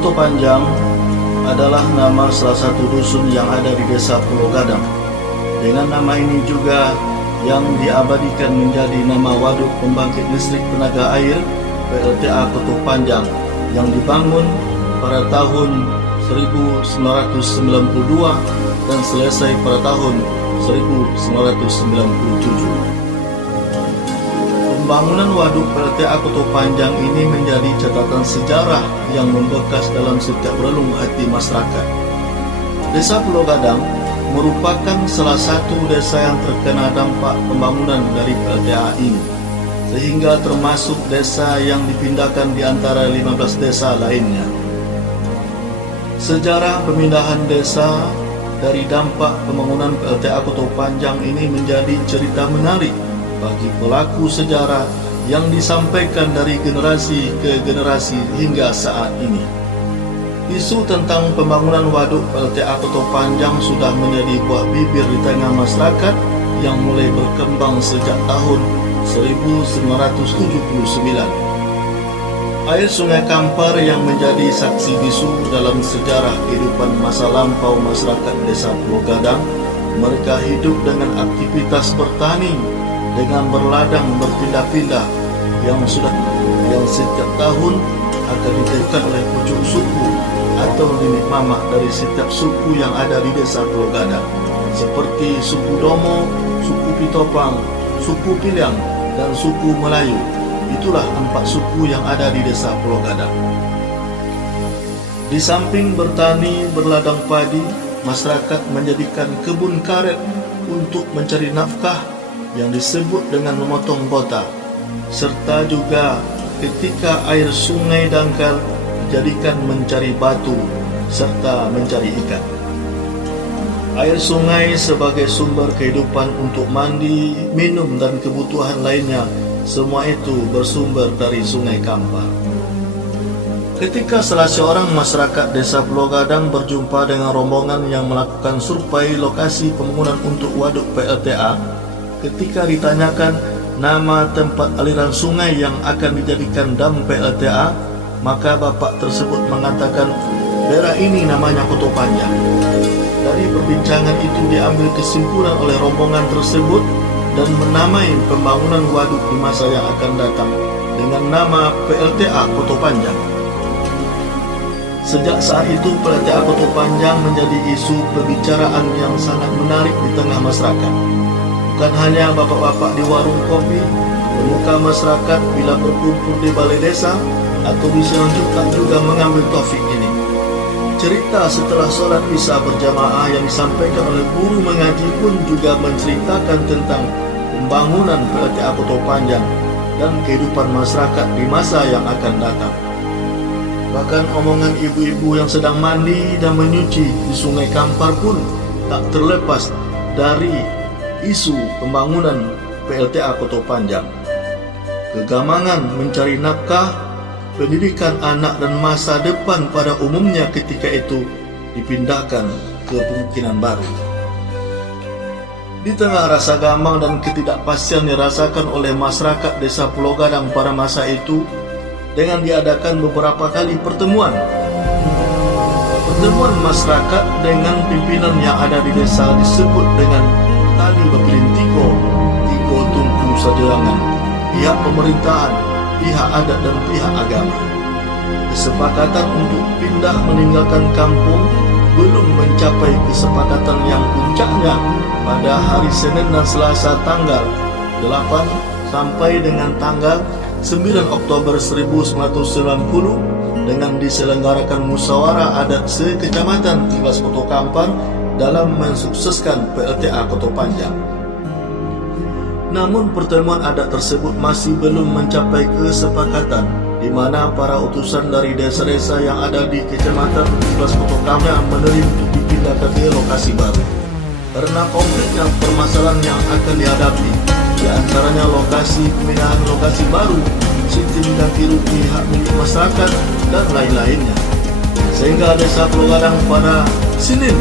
Koto Panjang adalah nama salah satu dusun yang ada di desa Pulau Gadang. Dengan nama ini juga yang diabadikan menjadi nama Waduk Pembangkit Listrik Tenaga Air PLTA Koto Panjang yang dibangun pada tahun 1992 dan selesai pada tahun 1997. Pembangunan Waduk PLTA Koto Panjang ini menjadi catatan sejarah yang membekas dalam setiap relung hati masyarakat. Desa Pulau Gadang merupakan salah satu desa yang terkena dampak pembangunan dari PLTA ini, sehingga termasuk desa yang dipindahkan di antara 15 desa lainnya. Sejarah pemindahan desa dari dampak pembangunan PLTA Koto Panjang ini menjadi cerita menarik bagi pelaku sejarah yang disampaikan dari generasi ke generasi hingga saat ini. Isu tentang pembangunan waduk PLTA Koto Panjang sudah menjadi buah bibir di tengah masyarakat yang mulai berkembang sejak tahun 1979. Air Sungai Kampar yang menjadi saksi bisu dalam sejarah kehidupan masa lampau masyarakat desa Pulau Gadang. Mereka hidup dengan aktivitas bertani dengan berladang berpindah-pindah yang setiap tahun akan ditentukan oleh pucuk suku atau nenek mama dari setiap suku yang ada di desa Pulau Gadang, seperti suku Domo, suku Pitopang, suku Piliang, dan suku Melayu. Itulah 4 suku yang ada di desa Pulau Gadang. Di samping bertani berladang padi, masyarakat menjadikan kebun karet untuk mencari nafkah yang disebut dengan memotong kota, serta juga ketika air sungai dangkal dijadikan mencari batu serta mencari ikan. Air sungai sebagai sumber kehidupan untuk mandi, minum, dan kebutuhan lainnya, semua itu bersumber dari Sungai Kampar. Ketika salah seorang masyarakat desa Pulau Gadang berjumpa dengan rombongan yang melakukan survei lokasi pembangunan untuk waduk PLTA, ketika ditanyakan nama tempat aliran sungai yang akan dijadikan dam PLTA, maka bapak tersebut mengatakan daerah ini namanya Koto Panjang. Dari perbincangan itu diambil kesimpulan oleh rombongan tersebut dan menamai pembangunan waduk di masa yang akan datang dengan nama PLTA Koto Panjang. Sejak saat itu PLTA Koto Panjang menjadi isu pembicaraan yang sangat menarik di tengah masyarakat. Bukan hanya bapak-bapak di warung kopi, pemuka masyarakat bila berkumpul di balai desa atau di siang Jumat juga mengambil topik ini. Cerita setelah sholat isya berjamaah yang disampaikan oleh guru mengaji pun juga menceritakan tentang pembangunan PLTA Koto Panjang dan kehidupan masyarakat di masa yang akan datang. Bahkan omongan ibu-ibu yang sedang mandi dan menyuci di Sungai Kampar pun tak terlepas dari isu pembangunan PLTA Koto Panjang. Kegamangan mencari nafkah, pendidikan anak dan masa depan pada umumnya ketika itu dipindahkan ke pemukiman baru. Di tengah rasa gamang dan ketidakpastian dirasakan oleh masyarakat desa Pulau Gadang pada masa itu, dengan diadakan beberapa kali pertemuan masyarakat dengan pimpinan yang ada di desa disebut dengan tali bapilin tigo tungku sajelangan, pihak pemerintahan, pihak adat, dan pihak agama. Kesepakatan untuk pindah meninggalkan kampung belum mencapai kesepakatan yang puncaknya pada hari Senin dan Selasa tanggal 8 sampai dengan tanggal 9 Oktober 1990 dengan diselenggarakan musyawarah adat sekecamatan 13 Koto Kampar dalam mensukseskan PLTA Koto Panjang. Namun pertemuan adat tersebut masih belum mencapai kesepakatan, di mana para utusan dari desa-desa yang ada di kecamatan 13 Koto Kampar menerima dipindahkan ke lokasi baru. Karena konflik dan permasalahan yang akan dihadapi, di antaranya lokasi pemindahan lokasi baru, sistem ganti rugi hak milik masyarakat, dan lain-lainnya. Sehingga desa Pulau Gadang pada Senin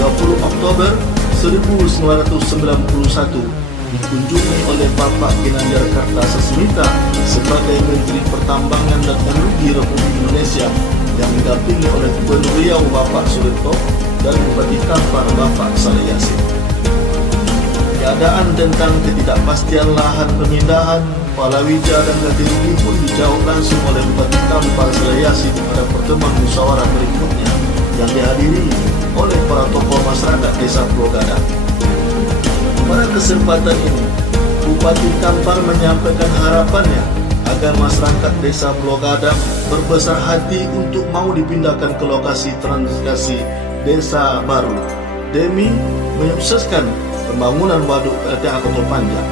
30 Oktober 1991 dikunjungi oleh Bapak Ginanjar Kartasasmita sebagai Menteri Pertambangan dan Energi Republik Indonesia yang didampingi oleh Gubernur Riau Bapak Suryatno dan Bupati Kampar Bapak Saleh Yassin. Keadaan tentang ketidakpastian lahan pemindahan Palawija dan Jatirugi pun dijawab langsung oleh Bupati Kampar Saleh Yassin pada pertemuan musyawarah berikutnya yang dihadiri oleh para tokoh masyarakat Desa Pulau Gadang. Pada kesempatan ini, Bupati Kampar menyampaikan harapannya agar masyarakat Desa Pulau Gadang berbesar hati untuk mau dipindahkan ke lokasi transmigrasi desa baru demi menyukseskan pembangunan waduk PLTA Koto Panjang.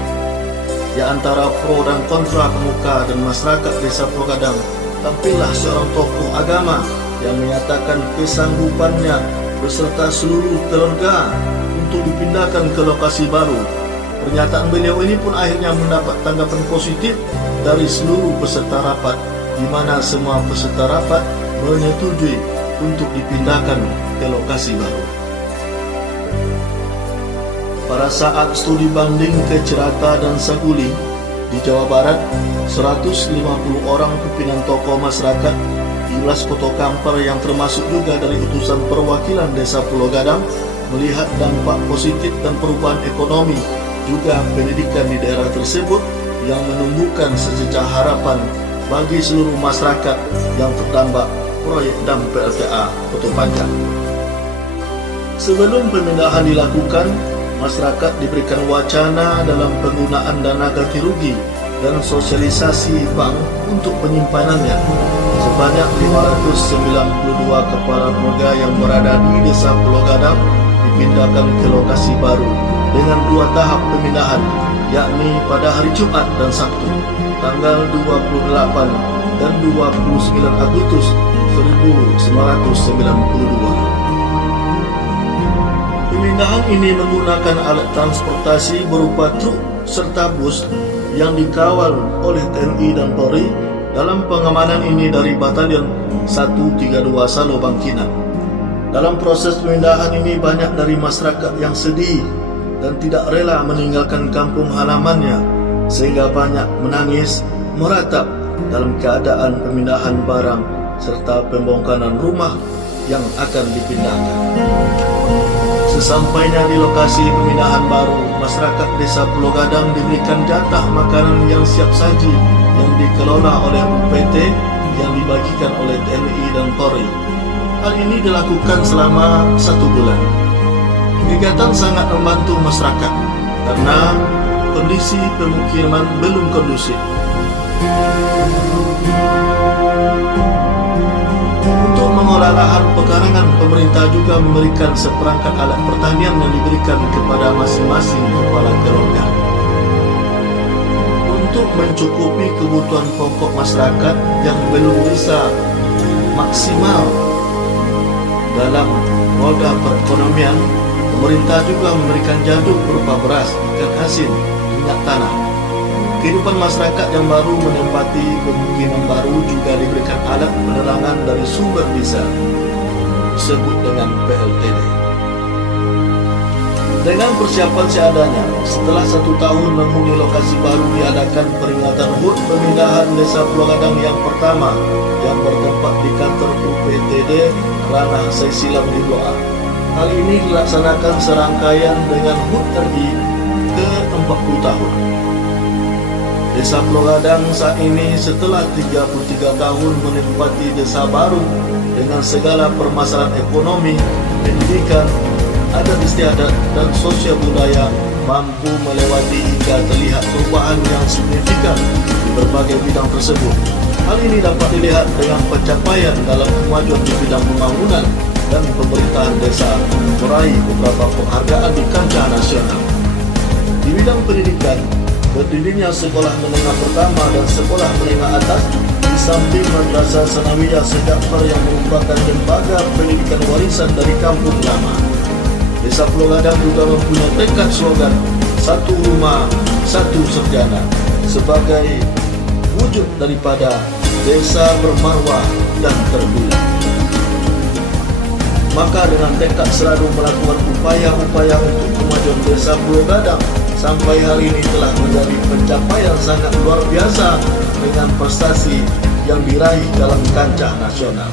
Di antara pro dan kontra pemuka dan masyarakat Desa Pulau Gadang, tampillah seorang tokoh agama yang menyatakan kesanggupannya beserta seluruh keluarga untuk dipindahkan ke lokasi baru. Pernyataan beliau ini pun akhirnya mendapat tanggapan positif dari seluruh peserta rapat, di mana semua peserta rapat menyetujui untuk dipindahkan ke lokasi baru. Pada saat studi banding ke Cirata dan Saguling di Jawa Barat, 150 orang pimpinan tokoh masyarakat di Wilayah Kota Kampar yang termasuk juga dari utusan perwakilan Desa Pulau Gadang melihat dampak positif dan perubahan ekonomi juga pendidikan di daerah tersebut yang menumbuhkan sejejak harapan bagi seluruh masyarakat yang terdampak proyek dam PLTA Koto Panjang. Sebelum pemindahan dilakukan, masyarakat diberikan wacana dalam penggunaan dana ganti rugi dan sosialisasi bank untuk penyimpanannya. Sebanyak 592 kepala keluarga yang berada di Desa Pulau Gadang dipindahkan ke lokasi baru dengan 2 tahap pemindahan, yakni pada hari Jumat dan Sabtu, tanggal 28 dan 29 Agustus 1992. Pemindahan ini menggunakan alat transportasi berupa truk serta bus yang dikawal oleh TNI dan Polri. Dalam pengamanan ini dari Batalion 132 Salo Bangkinang. Dalam proses pemindahan ini banyak dari masyarakat yang sedih dan tidak rela meninggalkan kampung halamannya, sehingga banyak menangis meratap dalam keadaan pemindahan barang serta pembongkaran rumah yang akan dipindahkan. Sesampainya di lokasi pemindahan baru, masyarakat Desa Pulau Gadang diberikan jatah makanan yang siap saji yang dikelola oleh UPT yang dibagikan oleh TNI dan Polri. Hal ini dilakukan selama 1 bulan. Kegiatan sangat membantu masyarakat karena kondisi pemukiman belum kondusif. Untuk mengolah lahan pekarangan, pemerintah juga memberikan seperangkat alat pertanian yang diberikan kepada masing-masing kepala keluarga. Untuk mencukupi kebutuhan pokok masyarakat yang belum bisa maksimal dalam roda perekonomian, pemerintah juga memberikan jaduk berupa beras, ikan asin, minyak tanah. Kehidupan masyarakat yang baru menempati pemukiman baru juga diberikan alat penerangan dari sumber diesel, disebut dengan PLTD. Dengan persiapan seadanya, setelah 1 tahun menghuni lokasi baru diadakan peringatan HUT pemindahan Desa Pulau Gadang yang pertama yang bertempat di kantor UPTD Ranah Saisilam di Blok A. Hal ini dilaksanakan serangkaian dengan HUT RI ke-40 tahun. Desa Pulau Gadang saat ini setelah 33 tahun menempati desa baru dengan segala permasalahan ekonomi, pendidikan, adat istiadat dan sosial budaya mampu melewati hingga terlihat perubahan yang signifikan di berbagai bidang tersebut. Hal ini dapat dilihat dengan pencapaian dalam kemajuan di bidang pembangunan dan pemerintahan desa meraih beberapa penghargaan di kancah nasional. Di bidang pendidikan, berdirinya sekolah menengah pertama dan sekolah menengah atas di samping Madrasah Sanawiyah Sejahtera yang merupakan lembaga pendidikan warisan dari kampung lama. Desa Pulau Gadang juga mempunyai tekad slogan "Satu Rumah, Satu Sarjana" sebagai wujud daripada desa bermarwah dan terbilang. Maka dengan tekad selalu melakukan upaya-upaya untuk kemajuan Desa Pulau Gadang, sampai hari ini telah menjadi pencapaian sangat luar biasa dengan prestasi yang diraih dalam kancah nasional.